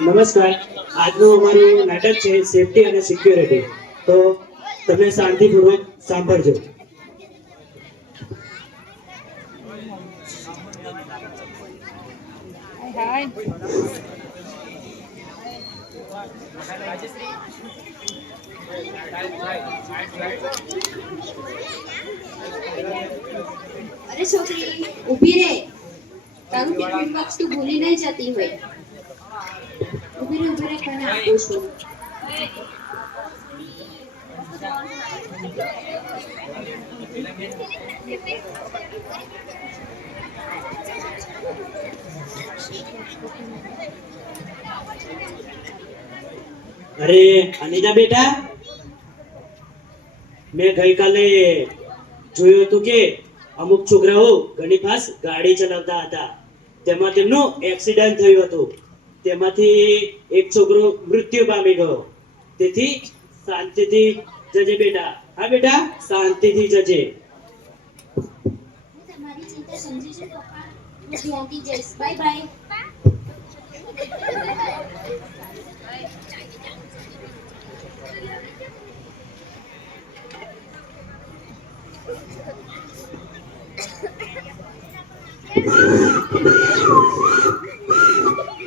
નમસ્કાર. આજનું અમારું નાટક છે સેફટી અને સિક્યોરિટી. તો તમે શાંતિપૂર્વક સાંભળજો. અરે છોકરી ઊભી રે, તારું ટિફિન બોક્સ તું ભૂલી નહીં જતી હોય. ઊભી રે તને આપું છું. અરે અનિતા બેટા, મેં ગઈકાલે જોયું હતું કે અમુક છોકરાઓ ઘણી ફાસ્ટ ગાડી ચલાવતા હતા. તેમાં તેમનું એક્સિડન્ટ થયું હતું. તેમાંથી એક છોકરો મૃત્યુ પામી ગયો. તેથી શાંતિથી જજે બેટા. હા બેટા, શાંતિથી જજે. હું તમારી ચિંતા સમજી છું પપ્પા. હું ધ્યાનથી જઈશ. Bye bye.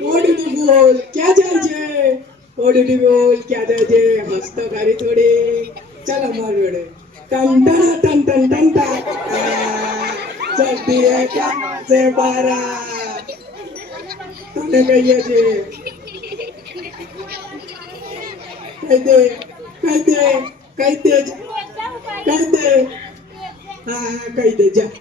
ઓડીટી બોલ ક્યાં જાય છે? ઓડીટી બોલ ક્યાં જાય છે? મસ્ત કરી થોડી. ચાલ અમાર જોડે ટન ટન ટન ટન ટન ચલતી હે ક્યાં સે બારા. તને કહીએ છે કહી દે કહી દે કહી દે કહી દે. હા કહી દે જા.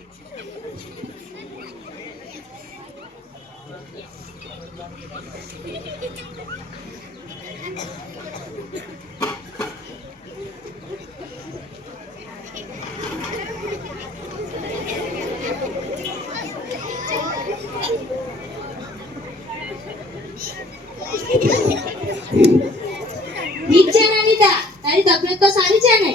ઠીક છે ને અનિતા, તારી તબિયત તો સારી છે ને?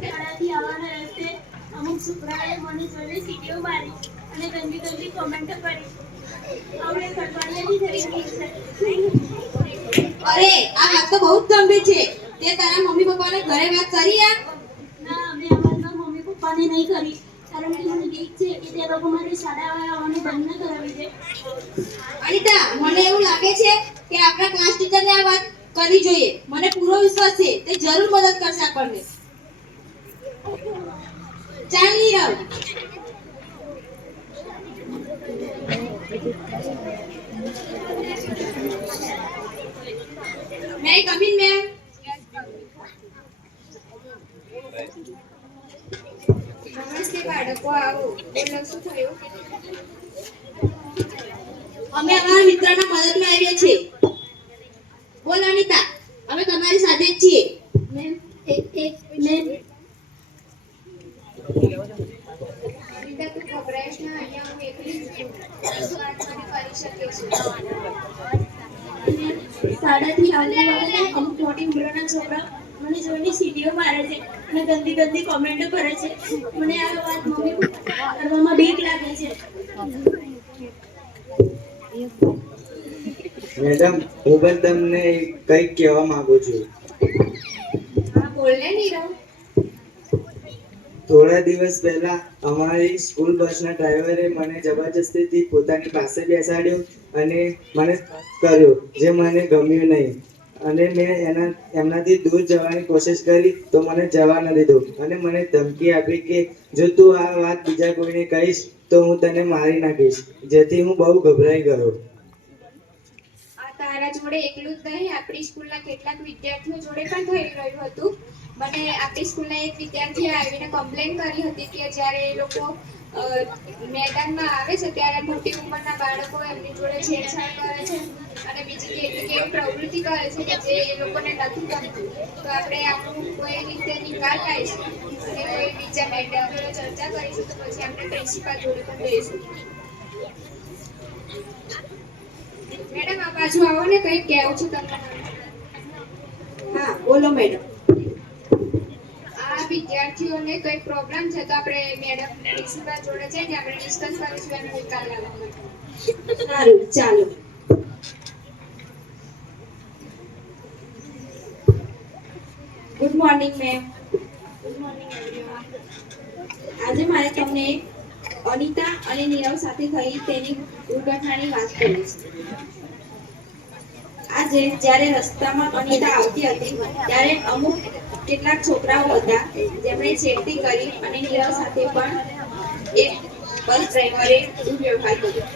શાળાથી આવવાના રસ્તે અમુક છોકરાએ મને જોઈને સીટીઓ મારી અને ગંદી ગંદી કોમેન્ટો કરી. હવે ખટવાડિયાની થઈ ગઈ છે. અરે આ વાત તો બહુ જ ગંભીર છે. તે તારા મમ્મી પપ્પાને ઘરે વાત કરી આ? ના, અમે આ વાત મમ્મી પપ્પાને નહીં કરી, કારણ કે મને બીક છે કે તે લોકો મારી શાળાએ આવવાનું બંધ ન કરાવી દે. અનિતા, મને એવું લાગે છે કે આપણા ક્લાસ ટીચરને આ વાત કરવી જોઈએ. મને પૂરો વિશ્વાસ છે તે જરૂર મદદ કરશે આપણને. ચાલ નીરવ. મે કમ ઇન મેમ. નમસ્તે બાળકો, આવો. બોલો શું થયું? અમે અમારા મિત્રના મદદમાં આવ્યા છીએ. બોલ અનિતા, અમે તમારી સાથે જ છીએ. મેમ, મેમ, અનિતા તું ગભરાઈશ ના, અહીંયા હું એકલી જ છું. તું વાત મને કરી શકે છે. શાળાથી આવતી વખતે અમુક મોટી ઉંમરના છોકરા મને જોઈને સીટીઓ મારે છે અને ગંદી ગંદી કોમેન્ટો કરે છે. મને આ વાત મમ્મી પપ્પા કરવામાં બીક લાગે છે. મેડમ, હું પણ તમને કંઈક કહેવા માંગુ છું. હા બોલ ને નીરવ. થોડા દિવસ પહેલા અમારી સ્કૂલ બસના ડ્રાઈવરે મને જબરજસ્તીથી પોતાની પાસે બેસાડ્યો અને મને કર્યો, જે મને ગમ્યું નહીં. અને મેં એમનાથી દૂર જવાની કોશિશ કરી તો મને જવા ન દીધો અને મને ધમકી આપી કે જો તું આ વાત બીજા કોઈને કહીશ તો હું તને મારી નાખીશ. જેથી હું બહુ ગભરાઈ ગયો. આ તારા જોડે એકલું જ નહીં, આપણી સ્કૂલના કેટલાક વિદ્યાર્થીઓ જોડે પણ થઈ રહ્યું હતું. મને આપણી સ્કૂલના એક વિદ્યાર્થીએ આવીને કમ્પ્લેન કરી હતી કે જ્યારે એ લોકો મેદાનમાં આવે છે ત્યારે મોટી ઉંમરના બાળકો એમની જોડે છેડછાડ કરે છે અને બીજી કેટલીક એવી પ્રવૃત્તિ કરે છે કે જે એ લોકોને નથી ગમતું. તો આપણે આનું કોઈ રીતે નિકાલ લાવીશું અને કોઈ બીજા મેડમ જોડે ચર્ચા કરીશું, તો પછી આપણે પ્રિન્સિપાલ જોડે પણ જઈશું. મેડમ આ બાજુ આવો ને, કંઈક કહેવું છું તમને. હા બોલો મેડમ. આ વિદ્યાર્થીઓને કંઈક પ્રોબ્લેમ છે તો આપણે મેડમ પ્રિન્સિપાલ જોડે જઈને આપણે ડિસ્કસ કરીશું એનો નિકાલ લાવવા માટે. સારું ચાલો. Morning ma'am. Good morning everyone. આજે મારે તમને અનિતા અને નીરવ સાથે થઈ તેની દુર્ઘટનાની વાત કરવી છે. આજે જ્યારે રસ્તામાં અનિતા આવતી હતી ત્યારે અમુક કેટલાક છોકરાઓ હતા જેમણે છેડતી કરી અને નીરવ સાથે પણ એક બસ ડ્રાઈવરે દુર્વ્યવહાર કર્યો.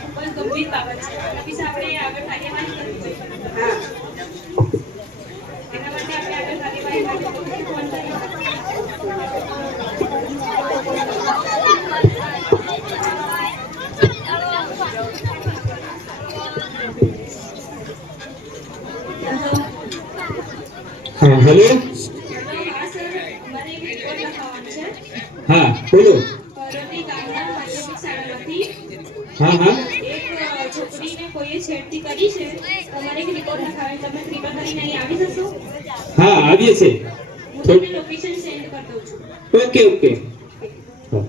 ખૂબ જ ગંભીર બાબત છે. આના વિશે આપણે આગળ કાર્યવાહી કરવી જોઈએ. હા, એના માટે આપણે આગળ કાર્યવાહી માટે ફોન કરીએ. હા, હેલો. હા સર, અમારે એક રિપોર્ટ લખાવવાનો છે. હા, બોલો. કરોલી ગામના માધ્યમિક શાળામાંથી હા હા એક છોકરીને કોઈએ છેડતી કરી છે. તમારે એક રિપોર્ટ લખાવી. તમે કૃપા કરીને અહીં આવી જશો. હા, આવીએ છે. હું તમને લોકેશન સેન્ડ કરી દઉં છું. Okay okay. હા.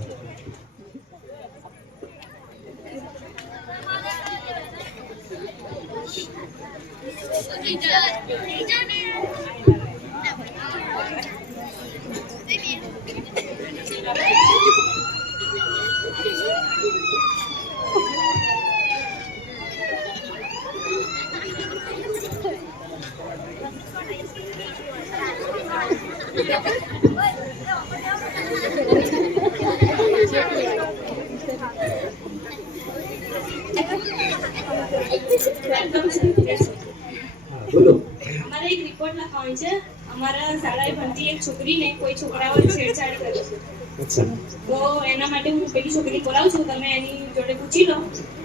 Welcome sir. બોલો. અમારે એક રિપોર્ટ લખાવવાની છે. અમારા શાળાએ ભણતી એક છોકરીને કોઈ છોકરાઓએ છેડછાડ કરી છે. અચ્છા. તો એના માટે હું પેલી છોકરી બોલાવું છું. તમે એની જોડે પૂછી લો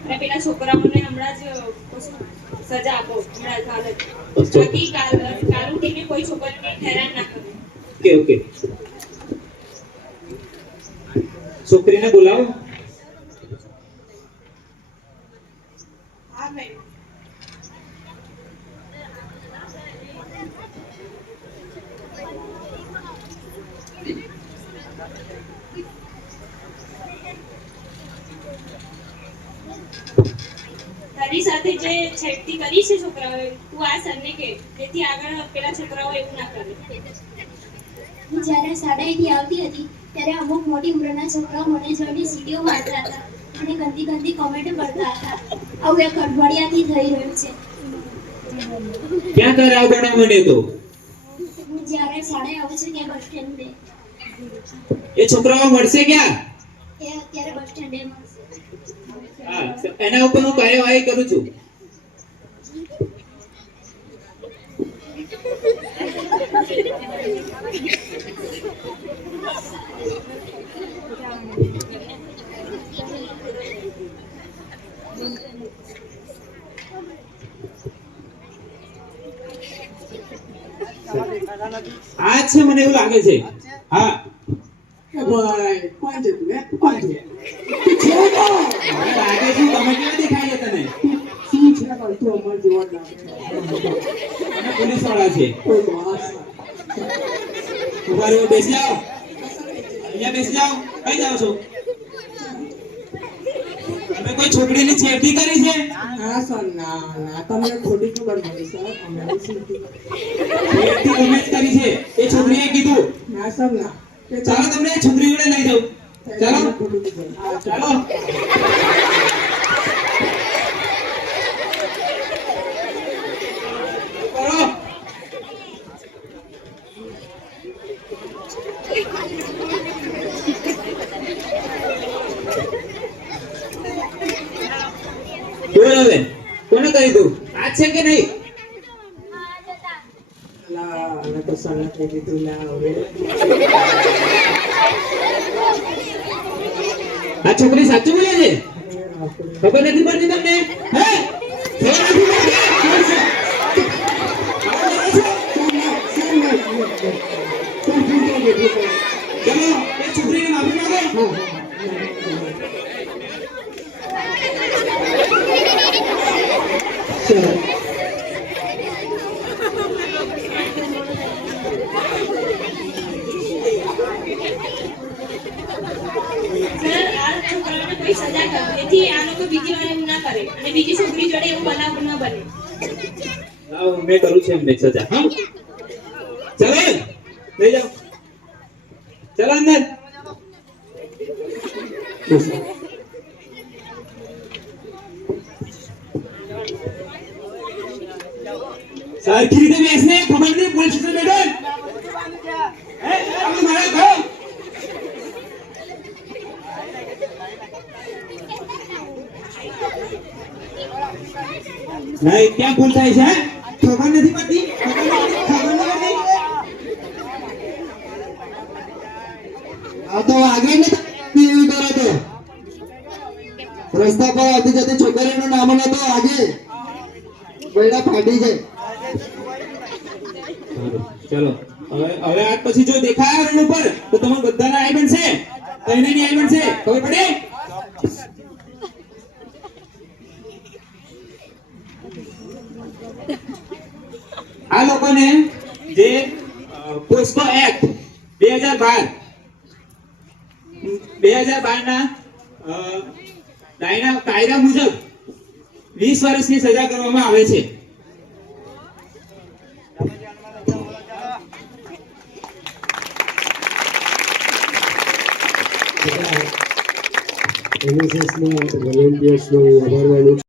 અને પેલા છોકરાઓને હમણાં જ સજા આપો. હમણાં જ હાલ જ. બાકી કાલ ઉઠીને કોઈ છોકરીને હેરાન ના કરો. Okay okay. છોકરીને બોલાવો. હા મેમ. તારી સાથે જે છેડતી કરી છે છોકરાઓએ, તું આ સરને કે જેથી આગળ પેલા છોકરાઓ એવું ના કરે. હું જ્યારે શાળાએથી આવતી હતી ત્યારે અમુક મોટી ઉંમરના છોકરાઓ મને જોઈને સીડીઓ મારતા હતા અને ગંદી ગંદી કોમેન્ટો કરતા હતા. આવું એક અઠવાડિયાથી થઈ રહ્યું છે. ક્યાં તારે આવું બનાવ બન્યો તો? હું જ્યારે શાળાએ આવું છું ત્યાં બસ સ્ટેન્ડે, એ છોકરાઓ મળશે ક્યાં? એ અત્યારે બસ સ્ટેન્ડે મળશે. હા, એના ઉપર હું કાર્યવાહી કરું છું. આ છે, મને એવું લાગે છે. હા, એ ભાઈ કોણ છે તું? કોણ છે? તું છે કોણ? મને લાગે છે તમે કેવા દેખાય છે તને? શું છે ભાઈ? તું અમાર જેવો જ લાગે છે. તમે પોલીસ વાળા છે. કોઈ બોસ. ઉભા રહો, બેસી જાઓ. અહીંયા બેસી જાઓ. કઈ જાઓ છો? તમે કોઈ છોકરીની છેડતી કરી છે? ના સર, ના તમને ખોટી ખબર પડી સર. અમે સીધી. છેડતી તમે જ કરી છે. એ છોકરીએ કીધું. ના સર, ના. કે ચાલો તમને એ છોકરી જોડે લઈ જાઉં. ચાલો ખોટું કીધું. હા, ચાલો. કરો. બોલ હવે, કોને કહી દઉં? આ છે કે નહીં? લા, અમે તો સરને કહી દીધું લા હવે. આ છોકરી સાચું બોલે છે? અરે ખબર બાપરે. નથી પડતી તમને? હે? ખબર નથી પડતી? ચલો, એ છોકરીને માફી માંગો. સર, આ છોકરાઓને કોઈ સજા કરો જેથી આ લોકો બીજી વાર એવું ના કરે અને બીજી છોકરી જોડે એવું બનાવ ન બને. લાવો, મેં કરું છું એમને સજા. હા, ચાલો. લઈ જાઓ ચલો અંદર સરખી રીતે બેસને ખબર નહીં પોલીસ સ્ટેશન બેઠો હે આપણે મારા ઘર નહીં ક્યાં ભૂલ થાય છે હે? ખબર નથી પડતી ખબર નથી પડતી આ તો આગળ ને એવી કરો તો રસ્તા પર આવતી જતી છોકરીનું નામ નતો આજે બૈડા ફાટી જાય. ચલો હવે આજ પછી જો દેખાય રોડ ઉપર તો તમારે બધાને આઈ બનશે કઈને નહીં આઈ બનશે ખબર પડે આ લોકોને જે પોસ્કો એક્ટ 2012 ના કાયદા મુજબ 20 વર્ષની સજા કરવામાં આવે છે. NSS ના વોલેન્ટિયર્સનો આભાર માનું છું.